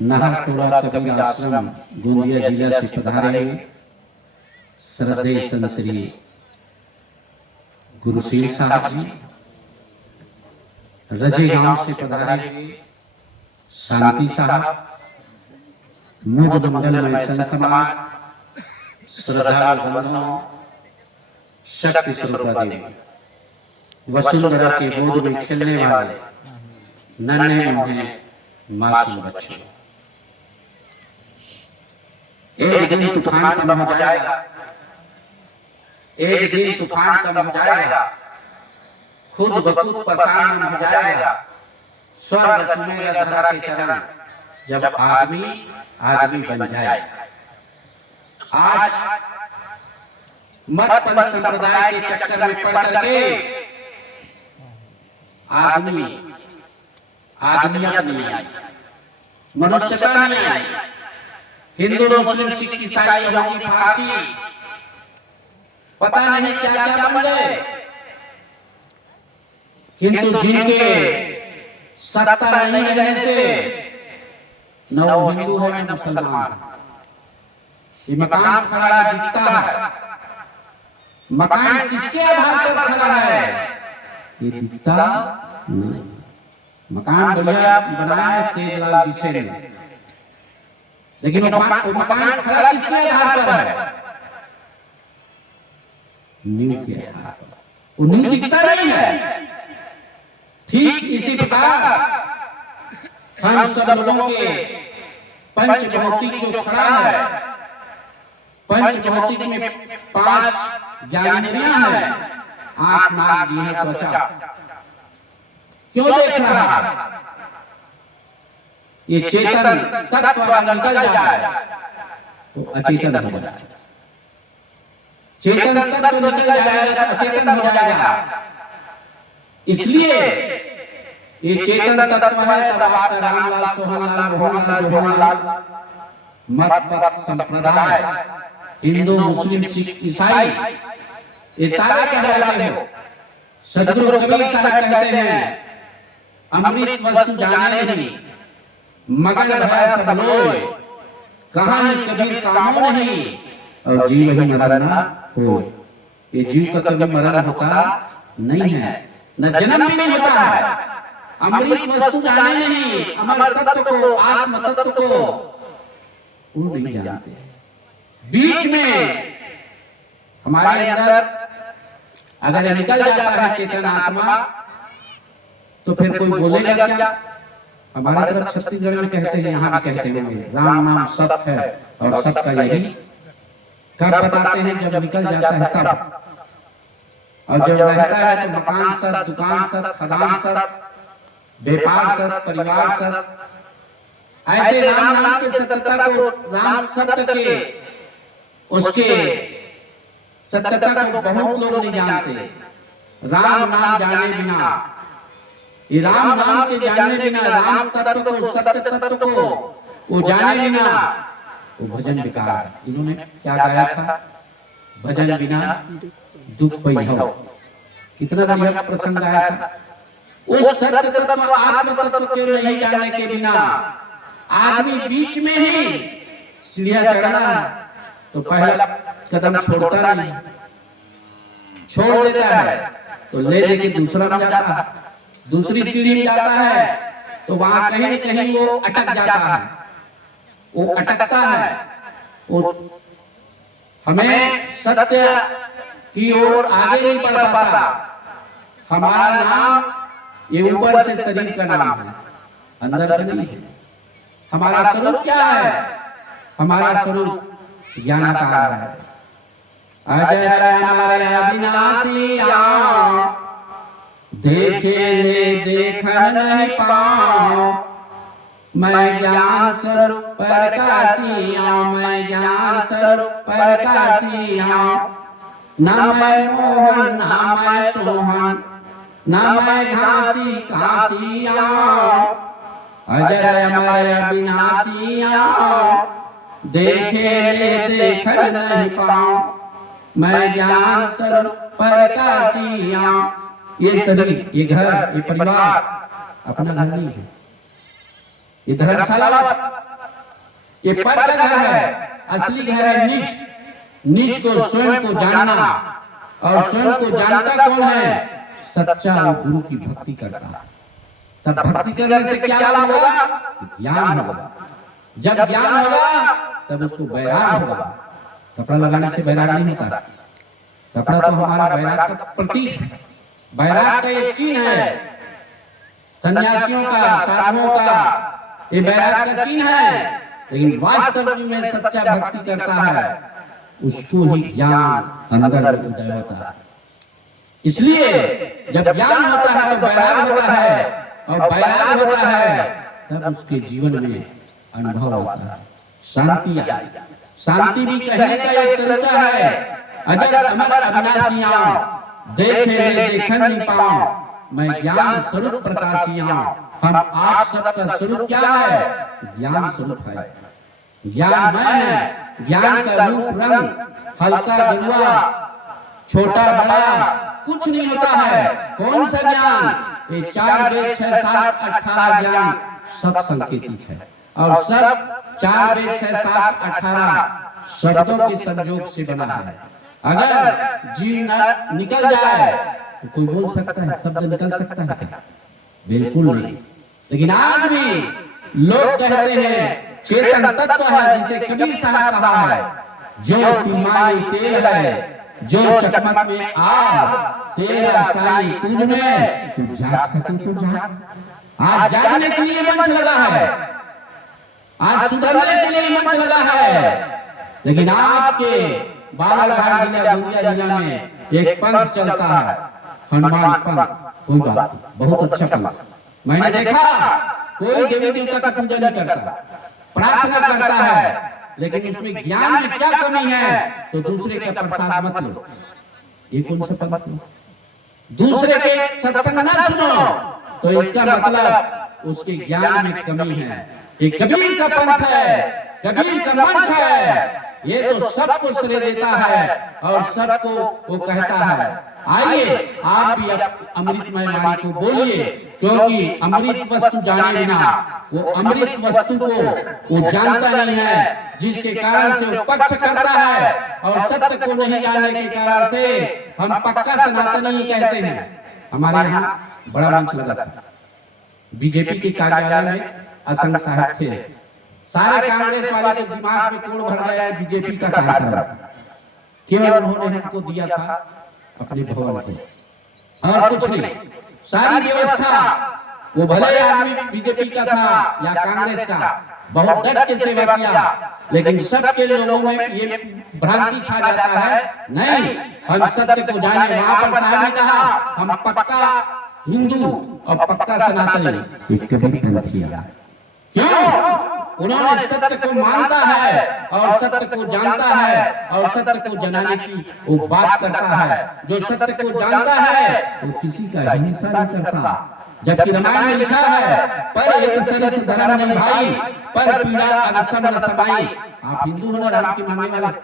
नाहरटोला कबीर आश्रम गोंदिया जिला से पधारे श्रद्धेय संत श्री गुरुशील साहब जी, रजे गांव से पधारे शांति साहब, मुझ मंगलमय संत समाज, श्रद्धालु बंधुओं, शक्ति स्वरूपा देवी, वसुंधरा के गोद में खेलने वाले नन्हे मुन्ने मासूम बच्चे। एक दिन तूफान कम हो जाएगा, एक दिन तूफान कम हो जाएगा, खुद बखुद परेशान हो जाएगा, स्वर्ग चूमेगा धरा के चरण, जब आदमी आदमी बन जाएगा। आज मत संप्रदाय के चक्कर में पड़ करके आदमी आदमियत नहीं आई, मनुष्यता नहीं आई। हिंदू मुस्लिम सिख ईसाई यहूदी फारसी पता नहीं क्या क्या बन गए, किंतु जिनके सत्ता नहीं रहने से न वो हिंदू है न मुसलमान। ये मकान खड़ा दिखता है, मकान किसके आधार पर खड़ा है ये दिखता नहीं। मकान बढ़िया बनाया तेजलाल विषय ने, लेकिन वो मकान खड़ा किसके आधार पर है? नींव के आधार पर। वो नींव दिखता नहीं है। ठीक इसी प्रकार हम सब लोगों के पंच भौतिक जो खड़ा है, पंच भौतिक में 5 ज्ञानेंद्रियां हैं, आंख नाक जीभ त्वचा। क्यों देख रहा है? ये चेतन तत्व अगर निकल जाए तो अचेतन हो जाए, चेतन तत्व निकल जाएगा तो अचेतन हो जाएगा। इसलिए ये चेतन तत्व है, तब आपका रामलाल, सोहनलाल, मोहनलाल, जोहनलाल, मत पथ संप्रदाय, हिंदू मुस्लिम सिख ईसाई, ये सारे कहलाते हो। सदगुरु कबीर साहब कहते हैं, अमृत वस्तु जाने नहीं, मगन भय सब लोए, कहानी कबीर कामों नहीं, और जीव ही मरण हो। ये जीव का कभी मरण होता नहीं है, न जन्म भी नहीं होता है। अमृत वस्तु जाने नहीं, अमर तत्व को, आत्म तत्व को वो नहीं जानते। बीच में हमारे अंदर अगर निकल जाता है चेतन आत्मा, तो फिर कोई बोलेगा क्या? हमारे तरफ छत्तीसगढ़ में कहते हैं, यहाँ भी कहते हैं, राम नाम सत्य है और सत्य का यही कब बताते हैं? जब निकल जाता है तब। और जब रहता है तो मकान सत, दुकान सत, खदान सत, व्यापार सत, परिवार सत, ऐसे राम नाम के सत्यता को, राम सत्य के उसके सत्यता को बहुत लोग नहीं जानते। राम नाम जाने बिना, ये राम नाम के जाने बिना, राम तत्व को, सत्य तत्व को वो जाने बिना वो भजन बेकार। इन्होंने क्या गाया था? भजन बिना दुख पई हो। कितना बढ़िया प्रसंग गाया था। उस सत्य तत्व, आत्म तत्व के नहीं जानने के बिना आदमी बीच में ही सीढ़ियां चढ़ना तो पहला कदम छोड़ता नहीं, छोड़ देता है तो ले लेके दूसरा में जाता है, दूसरी सीढ़ी में जाता है तो वहां कहीं कहीं वो अटक जाता है, वो अटकता है। वो हमें सत्य की ओर आगे नहीं बढ़ पाता। हमारा नाम ये ऊपर से शरीर का नाम है, अंदर का नहीं है। हमारा स्वरूप क्या है? हमारा स्वरूप ज्ञानाकार है। अजय हमारे अविनाशी आओ, देखे ले देख नहीं पाओ, मैं ज्ञान स्वरूप प्रकाशी आऊं, मैं ज्ञान स्वरूप प्रकाशी आऊं। न मैं मोहन न मैं सोहन, न मैं घासी घासी आऊं। अजय हमारे अविनाशी आओ, देखे ले देख नहीं पाऊं, मैं ज्ञान स्वरूप प्रकाशी आऊं। ये शरीर, ये घर, ये परिवार अपना घर नहीं है, ये धर्मशाला ये पर का घर है, असली घर है नीच। नीच को स्वयं को जानना, और स्वयं को जानता कौन है? सच्चा गुरु की भक्ति करता है। तब भक्ति करने से क्या लाभ होगा? ज्ञान होगा। जब ज्ञान होगा तब उसको वैराग होगा। कपड़ा लगाने से वैराग नहीं होता। कपड़ा तो हमारा वैराग का प्रतीक है, वैराग का एक चिन्ह है। सन्यासियों का, साधुओं का ये वैराग का चिन्ह है। लेकिन वास्तव में सच्चा भक्ति करता है, उसको ही ज्ञान अंदर उदय होता है। इसलिए जब ज्ञान होता है तो वैराग होता है, और वैराग होता है तब उसके जीवन में अनुभव होता है, शांति आई। शांति भी कहने का एक तरीका है, अजर अमर अविनाशियां देखे ले देखन नहीं पाऊं, मैं ज्ञान स्वरूप प्रकाशियां। हम आप सबका स्वरूप क्या है? ज्ञान स्वरूप है। ज्ञान है, ज्ञान का रूप रंग हल्का गिरुआ छोटा बड़ा कुछ नहीं होता है। कौन सा ज्ञान? ये 4 वेद 6 7 18 ज्ञान सब सांकेतिक है, और सब 4 वेद 6 7 18 शब्दों के संयोग से बना है। अगर जीव न निकल जाए तो कोई बोल सकता है, शब्द निकल सकता है क्या? बिल्कुल नहीं। लेकिन आज भी लोग कहते हैं चेतन तत्व है, जिसे कबीर साहब कहा है, जो तिमाही तेल है, जो चकमक में आग, तेरा साई तुझ में, तू जाग सके तो जाग। आज जागने के लिए मंच लगा है, आज सुधरने के लिए मंच लगा है। लेकिन आपके बालाघाट जिला गोंदिया जिला में एक पंथ चलता है, हनुमान पंथ। कोई बात, बहुत अच्छा पंथ। मैंने देखा कोई देवी देवता का पूजा नहीं करता, प्रार्थना करता है, लेकिन उसमें ज्ञान में क्या कमी है? तो दूसरे का प्रसाद मत लो। ये कौन सा पंथ? दूसरे के सत्संग न सुनो, तो इसका मतलब उसके ज्ञान में कमी है। ये कबीर का पंथ है, कबीर का मंच है। ये तो सबको श्रेय देता है और सबको वो कहता है। आइए आप भी अमृतमय वाणी को बोलिए, क्योंकि अमृत वस्तु जाने बिना वो अमृत वस्तु को वो जानता नहीं है, जिसके कारण से वो पक्ष करता है। और सत्य को नहीं जानने के कारण से हम पक्का सनातनी कहते हैं। हमारे यहाँ बड़ा मंच लगा था, बीजेपी के कार्यालय में असंग साहब थे। सारे कांग्रेस वाले को दिमाग में कोड़ भर गया बीजेपी का कार्यक्रम, केवल उन्होंने हमको दिया था अपने भवन को और कुछ नहीं। सारी व्यवस्था वो भले आदमी बीजेपी का था या कांग्रेस का, बहुत डट के सेवा किया, लेकिन सबके लोगों में ये भ्रांति छा जाता है, नहीं हम सत्य को जाने। वहां पर साहब ने कहा हम पक्का हिंदू और पक्का सनातनी। क्यों? उन्होंने सत्य को मानता है और सत्य को जानता है और सत्य को जनाने की वो बात करता है। जो सत्य को जानता है वो किसी का हिंसा नहीं करता। जबकि रामायण में लिखा है, पर एक सरस धर्म नहीं भाई, पर पीड़ा अनशन न समाई। आप हिंदू हो, राम की मानने वाले।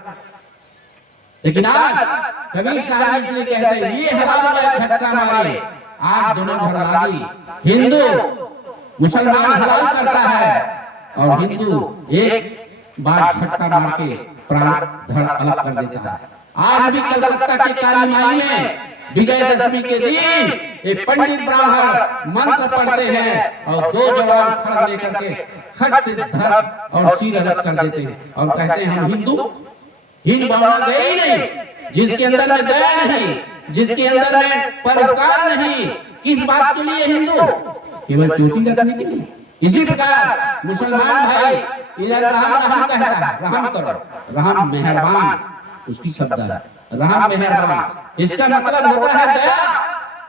लेकिन आज कबीर साहब इसलिए कहते हैं ये हलाल झटका मारे, आग दोनों भर दी। हिंदू मुसलमान हलाल करता है और हिंदू एक बार झटका मार के प्राण धड़ अलग कर देता है। आज भी कलकत्ता की काली माई में विजयदशमी के दिन एक पंडित ब्राह्मण मंत्र पढ़ते हैं और 2 जवान खड़ग लेकर के खट से धड़ और सिर अलग कर देते हैं और कहते हैं हम हिंदू। हिंद भावना गई नहीं, जिसके अंदर में दया नहीं, जिसके अंदर में परोपकार नहीं, किस बात के लिए हिंदू? केवल चोटी लगाने के लिए। इसी प्रकार मुसलमान भाई इधर रहम कहता है, रहम करो, रहम मेहरबान उसकी शब्द है, रहम मेहरबान। इसका मतलब होता है दया।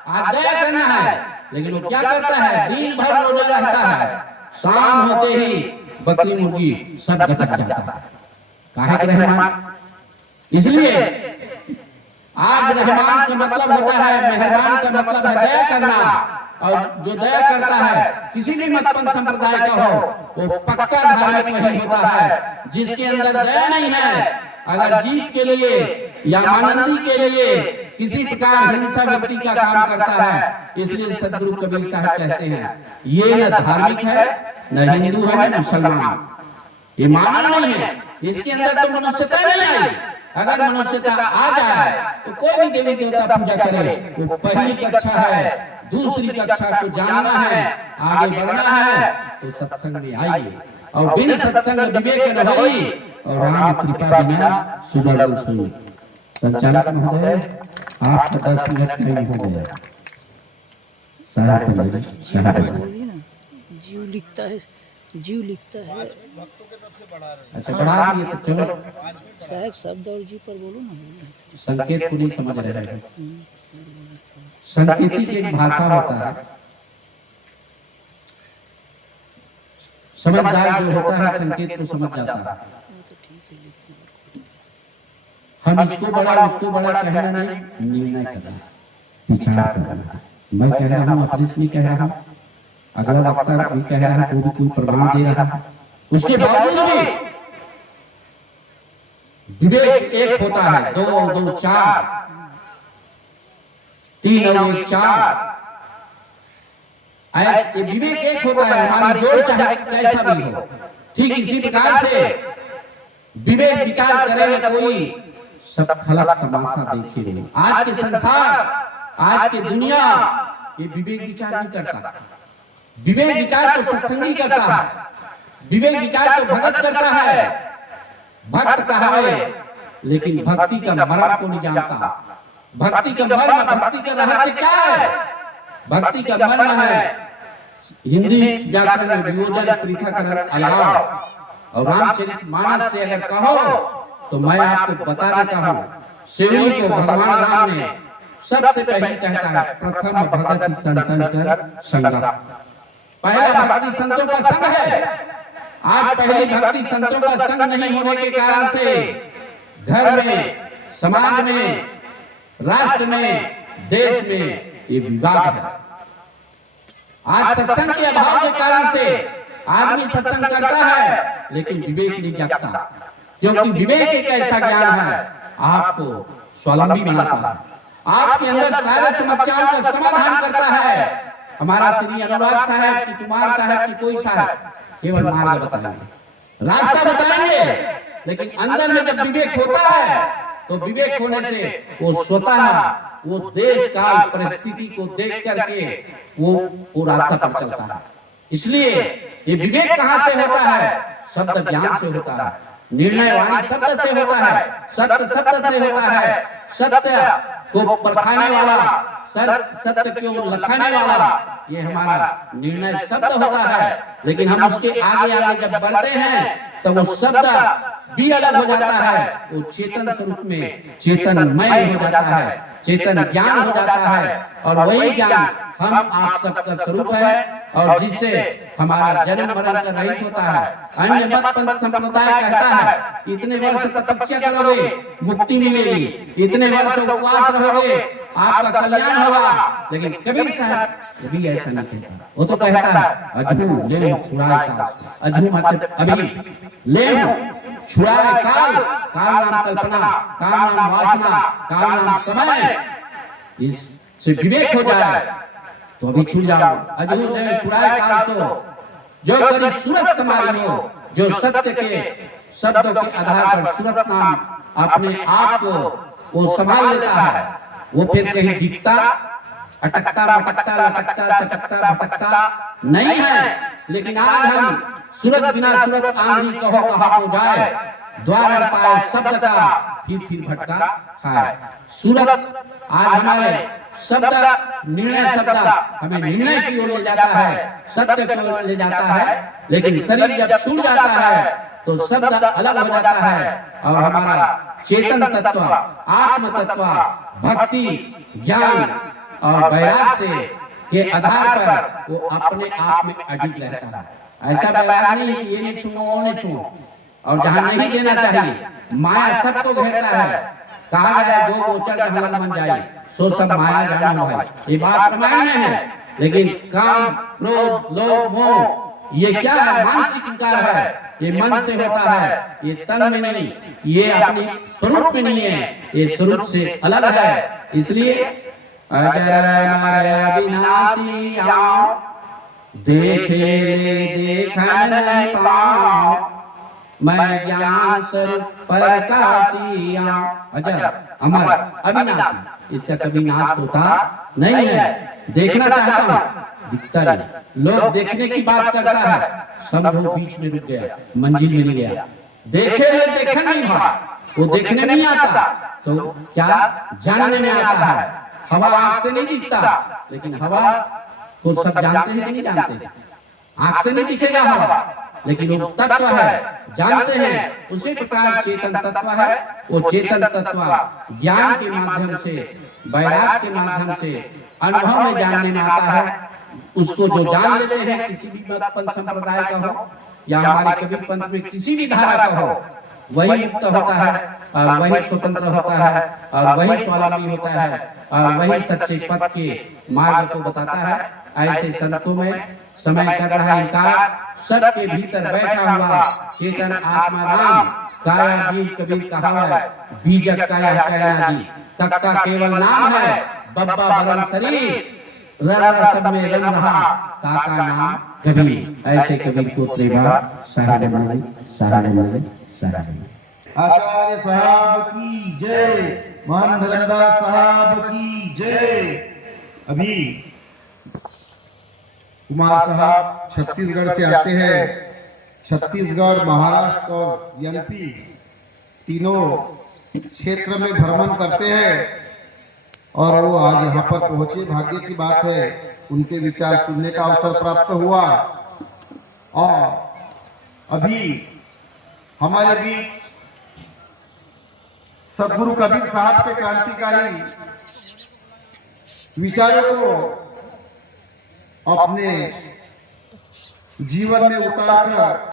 आज दया करना है, लेकिन वो क्या करता है? दिन भर रोजा रहता है, शाम होते ही बकरी मुर्गी सब घटक जाता है। काहे के रहमान? इसलिए आज रहमान का मतलब होता है, मेहरबान का मतलब है दया करना। और जो दया करता है किसी भी मतपंथ संप्रदाय का हो, वो पक्का धार्मिक नहीं होता है। जिसके अंदर दया नहीं है, अगर जीव के लिए या आनंदी के लिए किसी प्रकार हिंसा वृत्ति का काम करता है, इसलिए सदगुरु कबीर साहब कहते हैं ये न धार्मिक है, न हिंदू है, न मुसलमान। ये मानव नहीं है, इसके अंदर तो मनुष्यता नहीं आई। अगर मनुष्यता आ जाए तो कोई भी देवी देवता पूजा करे। वो पहली कक्षा है, दूसरी कक्षा को जानना है, आगे बढ़ना है तो सत्संग में आइए। और बिन सत्संग विवेक न होई और राम कृपा बिना सुबह सुनी। संचालक महोदय, आपका 10 मिनट टाइम हो गया। जीव लिखता है, जीव लिखता है। अच्छा बढ़ा दिए तो चलो साहब शब्द और जी पर बोलो ना, बोल रहे थे। संकेत पूरी समझ रहे हैं। संकेती की एक भाषा होता है, समझदार जो होता है संकेत को समझ जाता है। हम इसको बड़ा उसको बड़ा कहना नहीं, निर्णय करना, विचार करना। मैं कह रहा हूँ, अपने नहीं कह रहा हूँ, अगला वक्ता भी कह रहा है, कोई कोई प्रमाण दे रहा है, उसके बावजूद भी विवेक एक होता है। 2 और 2 4, 3 और 1 4। ऐसे विवेक एक होता है। हमारी जोड़ चाहे कैसा भी हो, ठीक इसी प्रकार से विवेक विचार करेगा कोई, सब खलक समासा देखे। आज के संसार, आज की दुनिया ये विवेक विचार नहीं करता। विवेक विचार तो सत्संगी करता है, विवेक विचार तो भगत करता है, भक्त कहावे, लेकिन भक्ति का मर्म को नहीं जानता। भक्ति का मर्म, भक्ति का रहस्य क्या है? भक्ति का मर्म है हिंदी व्याकरण में वियोजन, पृथक्करण, अलगाव। और रामचरितमानस से अगर कहो तो मैं आपको बता देता हूँ, शिवजी को भगवान राम ने सबसे पहले कहता है, प्रथम भगत संतन कर संगा। पहला भक्ति संतों का संग है। आज पहली भक्ति संतों का संग नहीं होने के कारण से घर में, समाज में, राष्ट्र में, देश में ये विवाद है। आज सत्संग के अभाव के कारण से आदमी सत्संग करता है लेकिन विवेक नहीं जागता, क्योंकि विवेक एक ऐसा ज्ञान है आपको स्वावलंबी बनाता है, आपके अंदर सारी समस्याओं का समाधान करता है। हमारा श्री अनुराग साहब की, कुमार साहब की, कोई साहब केवल मार्ग बताएंगे, रास्ता बताएंगे, लेकिन अंदर में जब विवेक होता है तो विवेक होने से वो स्वतः वो देश काल परिस्थिति को देख करके वो रास्ता पर चलता है। इसलिए ये विवेक कहाँ से होता है? शब्द ज्ञान से होता है, निर्णय वाणी शब्द से होता है, सत्य शब्द से होता है, सत्य को परखाने वाला, सत्य को लखाने वाला ये हमारा निर्णय शब्द होता है। लेकिन हम उसके आगे आगे जब बढ़ते हैं तो वो शब्द भी अलग हो जाता है, वो चेतन स्वरूप में चेतनमय हो जाता है, चेतन ज्ञान हो जाता है। और वही ज्ञान हम आप सबका स्वरूप है और जिससे हमारा जन्म मरण का रहित होता है। अन्य मत पंथ संप्रदाय कहता है इतने वर्ष तपस्या करोगे मुक्ति मिलेगी, इतने वर्ष उपवास रहोगे आपका कल्याण होगा, लेकिन कबीर साहब कभी ऐसा नहीं कहता। वो तो कहता है अजहू ले छुड़ाए काल, अजहू मतलब अभी, ले छुड़ाए काल, काल नाम कल्पना, काल नाम वासना, काल नाम समय। इससे विवेक हो जाए तो अभी छूट जाओ। अजहू ले छुड़ाए काल तो जो करी सूरत समारी हो, जो सत्य के शब्दों के आधार पर सूरत नाम अपने आप को वो संभाल लेता है, वो फिर कहीं दिखता, अटकता, मटकता, लटकता, चटकता, भटकता नहीं है। लेकिन आज हम सूरत बिना सूरत आंधी कहो कहा हो जाए, द्वार पाए शब्द का फिर भटका खाए। सूरत आज हमारे शब्द, निर्णय शब्द हमें निर्णय की ओर ले जाता है, सत्य की ओर ले जाता है, लेकिन शरीर जब छूट जाता है तो शब्द अलग हो जाता है और हमारा चेतन तत्व, आत्म तत्व, भक्ति, ज्ञान और वैराग से के आधार पर वो अपने आप में अडिग रहता है। ऐसा वैराग नहीं कि ये नहीं छूओ वो नहीं छूओ, और जहाँ नहीं देना चाहिए माया सबको घेरता है। कहा गया दो गोचर जहाँ मन जाए सो सब माया जाना है, ये बात रामायण में है। लेकिन काम, क्रोध, लोभ, मोह ये क्या है? मानसिक विकार है, ये मन से होता है, ये तन में नहीं, ये अपने स्वरूप में नहीं है, ये स्वरूप से अलग है। इसलिए अजर मर अविनाशी आओ, देखे देखन नहीं पाओ, मैं ज्ञान स्वरूप प्रकाशिया अजर अमर अविनाशी, इसका कभी नाश होता नहीं है। देखना चाहता हूँ, दिखता नहीं। लोग देखने की बात करता है, समझो बीच में रुक गया, मंजिल में नहीं गया। देखे देखा नहीं हुआ, वो देखने नहीं आता तो क्या जानने में आता है। हवा आंख से नहीं दिखता, लेकिन हवा को सब जानते हैं कि नहीं जानते। आंख से नहीं दिखेगा हवा, लेकिन वो तत्व है, जानते हैं। उसी प्रकार चेतन तत्व है, वो चेतन तत्व ज्ञान के माध्यम से, वैराग के माध्यम से, अनुभव में जानने में आता है। उसको जो जान लेते हैं, किसी भी मत पंथ संप्रदाय का हो या हमारे कबीर पंथ में किसी भी धारा का हो, वही मुक्त होता है और वही स्वतंत्र होता है और वही स्वावलंबी होता है और वही सच्चे पथ के मार्ग को बताता है। ऐसे संतों में समय कर रहा है इनकार, सबके भीतर बैठा हुआ चेतन आत्मा राम, काया वीर कबीर कहा है, बीजक काया काया जी, तक का केवल नाम है, बब्बा बरन शरीर, ररा सब में रंग रहा, काका नाम कबीर। ऐसे कबीर को प्रेमा सारे बने, सारे बने, सारे बने। आचार्य साहब की जय, मान धरमदास साहब की जय। अभी कुमार साहब छत्तीसगढ़ से आते हैं। छत्तीसगढ़, महाराष्ट्र और एमपी तीनों क्षेत्र में भ्रमण करते हैं और वो आज यहाँ पर पहुंचे। भाग्य की बात है, उनके विचार सुनने का अवसर प्राप्त हुआ। और अभी हमारे बीच सदगुरु कबीर साहब के क्रांतिकारी विचारों को अपने जीवन में उतारकर